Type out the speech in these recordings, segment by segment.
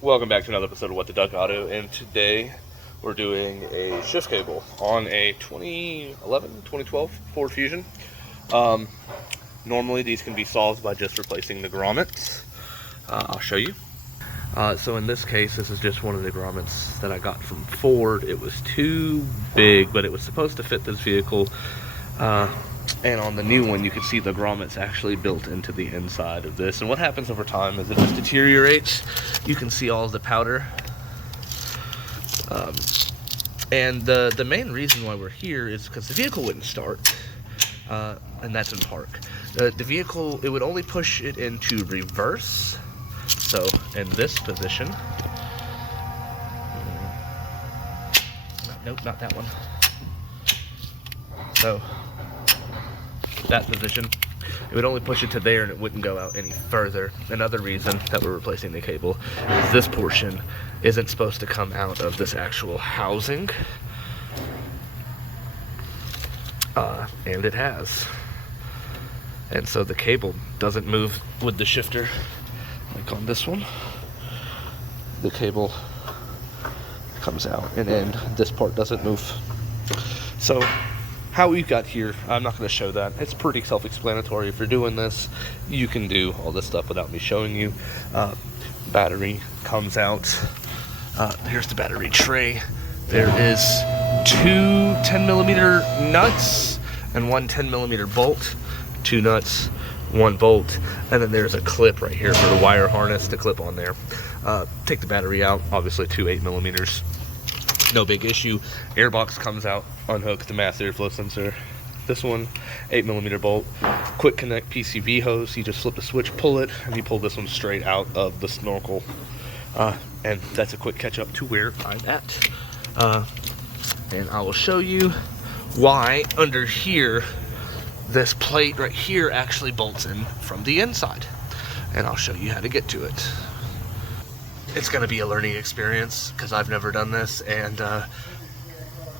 Welcome back to another episode of What the Duck Auto, and today we're doing a shift cable on a 2012 Ford Fusion. Normally these can be solved by just replacing the grommets. I'll show you. So in this case, this is just one of the grommets that I got from Ford. It was too big, but it was supposed to fit this vehicle. And on the new one, you can see the grommets actually built into the inside of this. And what happens over time is it just deteriorates. You can see all of the powder. And the main reason why we're here is because the vehicle wouldn't start. And that's in park. The vehicle, it would only push it into reverse. So in this position. Nope, not that one. So that position, it would only push it to there and it wouldn't go out any further. Another reason that we're replacing the cable is this portion isn't supposed to come out of this actual housing, and it has. And so the cable doesn't move with the shifter. Like on this one, the cable comes out and then this part doesn't move. So how we got here, I'm not going to show that. It's pretty self-explanatory. If you're doing this, you can do all this stuff without me showing you. Battery comes out. Here's the battery tray. There is two 10mm nuts and one 10mm bolt. Two nuts, one bolt, and then there's a clip right here for the wire harness to clip on there. Take the battery out, obviously two 8mm. No big issue. Airbox comes out, unhook the mass airflow sensor. This one, 8mm bolt. Quick connect PCV hose. You just flip the switch, pull it, and you pull this one straight out of the snorkel. And that's a quick catch up to where I'm at. And I will show you why under here, this plate right here actually bolts in from the inside. And I'll show you how to get to it. It's going to be a learning experience because I've never done this, and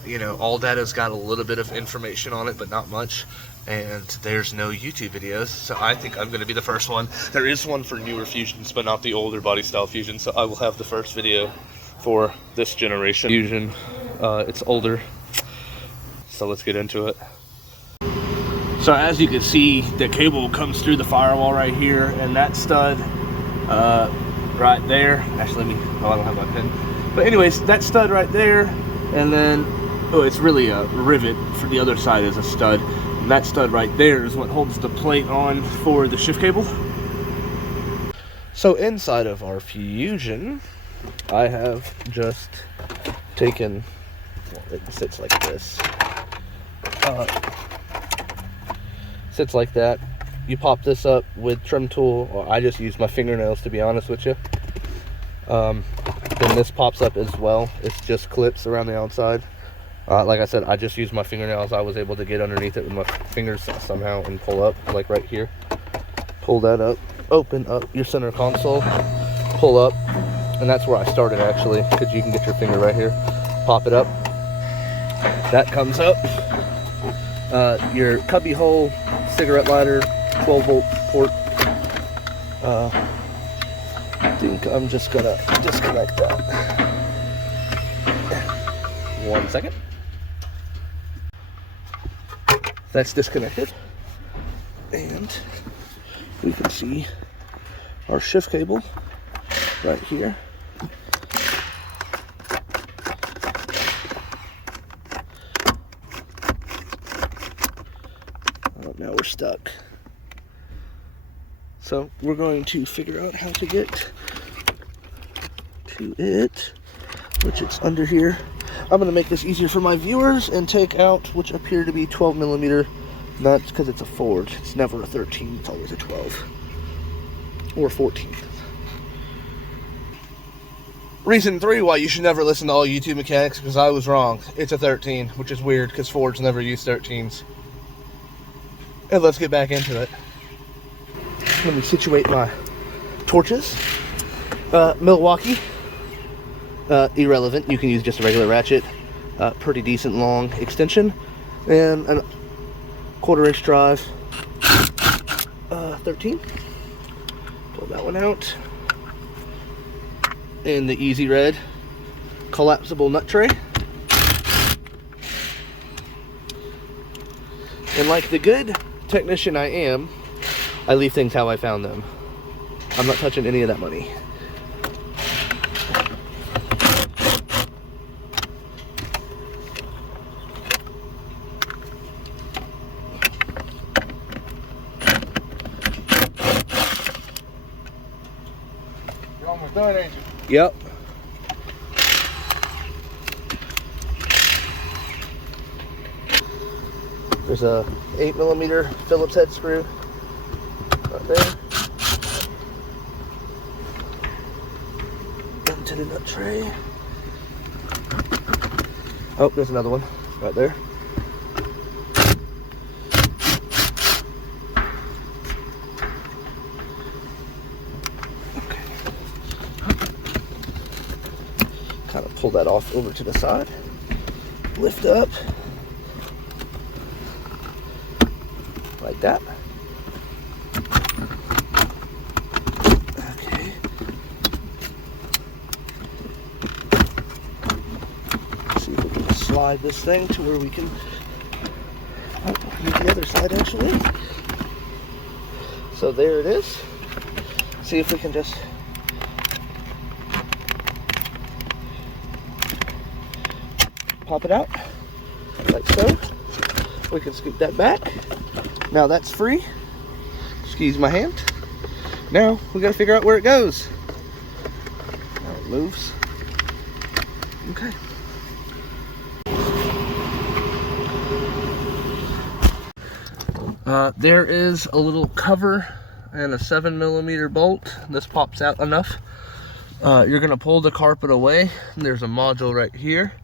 you know, all data's got a little bit of information on it, but not much, and there's no YouTube videos, so I think I'm going to be the first one. There is one for newer Fusions, but not the older body style Fusion, so I will have the first video for this generation Fusion. It's older, so let's get into it. So as you can see, the cable comes through the firewall right here, and that stud right there. Actually, I don't have my pin. But anyways, that stud right there, and then, oh, it's really a rivet for the other side is a stud. And that stud right there is what holds the plate on for the shift cable. So inside of our Fusion, I have just taken, well, it sits like this. Sits like that. You pop this up with trim tool, or I just use my fingernails to be honest with you. Then this pops up as well. It's just clips around the outside. Like I said, I just used my fingernails. I was able to get underneath it with my fingers somehow and pull up, like right here. Pull that up, open up your center console, pull up, and that's where I started actually, because you can get your finger right here. Pop it up. That comes up. Your cubby hole, cigarette lighter, 12-volt port. I think I'm just gonna disconnect that. 1 second. That's disconnected. And we can see our shift cable right here. Now we're stuck. So we're going to figure out how to get to it, which it's under here. I'm going to make this easier for my viewers and take out which appear to be 12mm nuts because it's a Ford. It's never a 13, it's always a 12 or 14. Reason 3 why you should never listen to all YouTube mechanics, because I was wrong. It's a 13, which is weird because Fords never use 13s. And let's get back into it. Let me situate my torches. Milwaukee. Irrelevant. You can use just a regular ratchet. Pretty decent long extension. And a 1/4 inch drive. 13. Pull that one out. in the Easy Red collapsible nut tray. And like the good technician I am, I leave things how I found them. I'm not touching any of that money. You're almost done, ain't you? Yep. There's a 8mm Phillips head screw right there. Into the nut tray. Oh, there's another one right there. Okay. Kind of pull that off over to the side. Lift up. Like that. Okay. See if we can slide this thing to where we can. Oh, we can do the other side actually. So there it is. See if we can just pop it out like so. We can scoop that back. Now that's free. Excuse my hand. Now we gotta figure out where it goes. Now it moves. Okay. There is a little cover and a 7mm bolt. This pops out enough. You're gonna pull the carpet away. There's a module right here.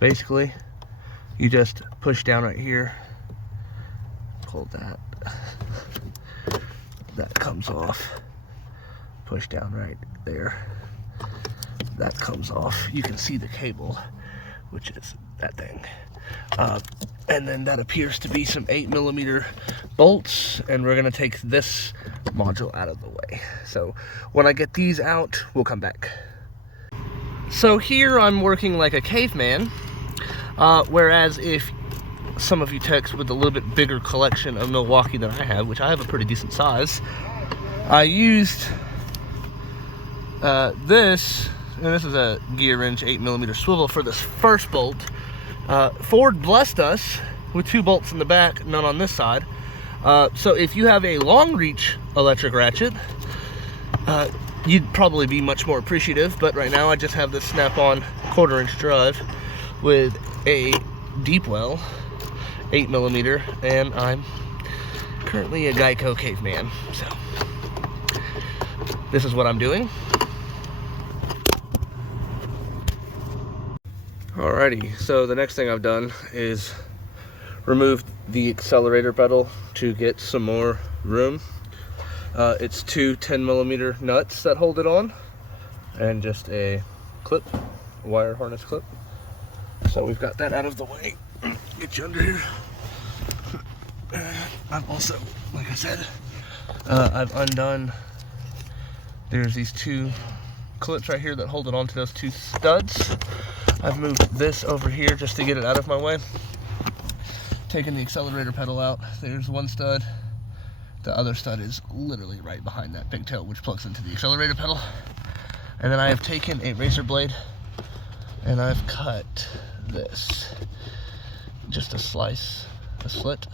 Basically, you just push down right here. Pull that. That comes off. Push down right there. That comes off. You can see the cable, which is that thing. And then that appears to be some 8mm bolts, and we're gonna take this module out of the way. So when I get these out, we'll come back. So here I'm working like a caveman, whereas if some of you techs with a little bit bigger collection of Milwaukee than I have, which I have a pretty decent size, I used this, and this is a gear wrench 8mm swivel for this first bolt. Ford blessed us with 2 bolts in the back, none on this side. So if you have a long reach electric ratchet, you'd probably be much more appreciative, but right now I just have this snap-on 1/4-inch drive with a deep well 8mm, and I'm currently a Geico caveman, so this is what I'm doing. Alrighty, so the next thing I've done is remove the accelerator pedal to get some more room. It's 2 10mm nuts that hold it on, and just a clip, a wire harness clip. So we've got that out of the way. Get you under here. I've also, like I said, I've undone, there's these 2 clips right here that hold it onto those 2 studs. I've moved this over here just to get it out of my way. Taking the accelerator pedal out, there's 1 stud. The other stud is literally right behind that pigtail, which plugs into the accelerator pedal. And then I have taken a razor blade and I've cut this, just a slice, a slit.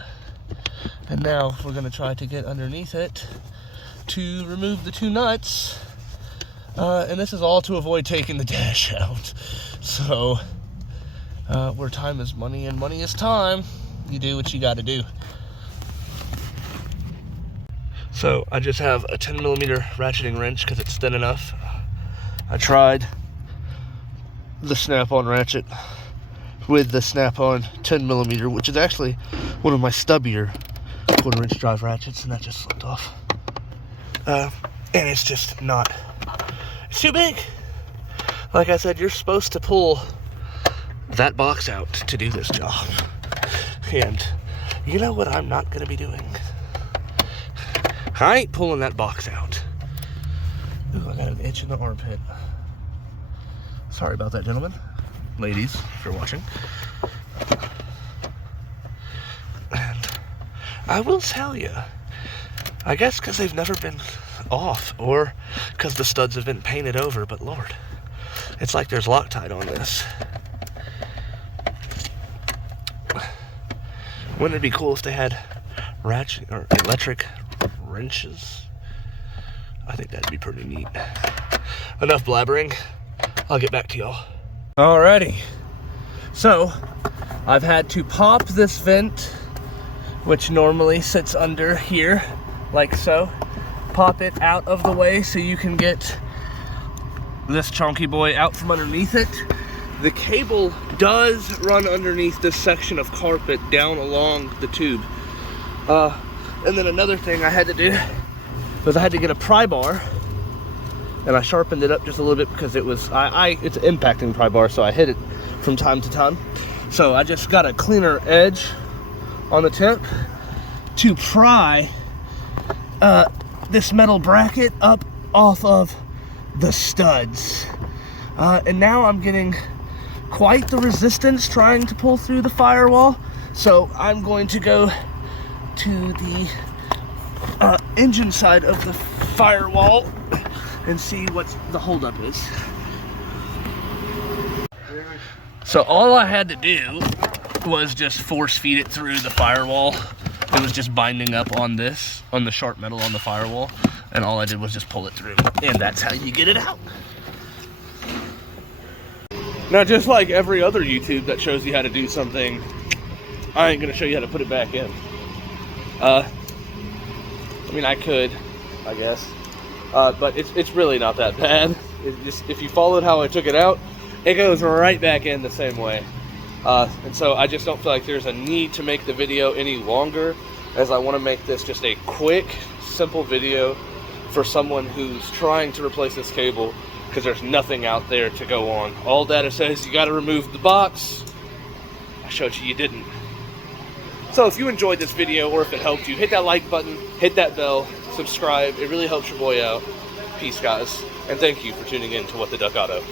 And now we're gonna try to get underneath it to remove the 2 nuts. And this is all to avoid taking the dash out. So, where time is money and money is time, you do what you gotta do. So I just have a 10mm ratcheting wrench because it's thin enough. I tried the snap-on ratchet with the snap-on 10mm, which is actually one of my stubbier 1/4-inch drive ratchets, and that just slipped off. And it's just not, it's too big. Like I said, you're supposed to pull that box out to do this job. And you know what I'm not gonna be doing? I ain't pulling that box out. Ooh, I got an itch in the armpit. Sorry about that, gentlemen. Ladies, if you're watching. And I will tell you, I guess because they've never been off, or because the studs have been painted over, but Lord, it's like there's Loctite on this. Wouldn't it be cool if they had ratchet or electric wrenches? I think that'd be pretty neat. Enough blabbering. I'll get back to y'all. Alrighty. So, I've had to pop this vent, which normally sits under here, like so. Pop it out of the way so you can get this chunky boy out from underneath it. The cable does run underneath this section of carpet down along the tube. And then another thing I had to do was I had to get a pry bar, and I sharpened it up just a little bit because it was, it's an impacting pry bar, so I hit it from time to time. So I just got a cleaner edge on the tip to pry this metal bracket up off of the studs. And now I'm getting quite the resistance trying to pull through the firewall. So I'm going to go to the engine side of the firewall and see what the holdup is. So all I had to do was just force feed it through the firewall. It was just binding up on this, on the sharp metal on the firewall, and all I did was just pull it through, and that's how you get it out. Now, just like every other YouTube that shows you how to do something, I ain't gonna show you how to put it back in. I mean, I could, I guess, but it's really not that bad. If you followed how I took it out, it goes right back in the same way. And so I just don't feel like there's a need to make the video any longer, as I want to make this just a quick, simple video for someone who's trying to replace this cable, because there's nothing out there to go on. All data says you got to remove the box. I showed you didn't. So if you enjoyed this video, or if it helped you, hit that like button, hit that bell, subscribe. It really helps your boy out. Peace, guys, and thank you for tuning in to What the Duck Auto.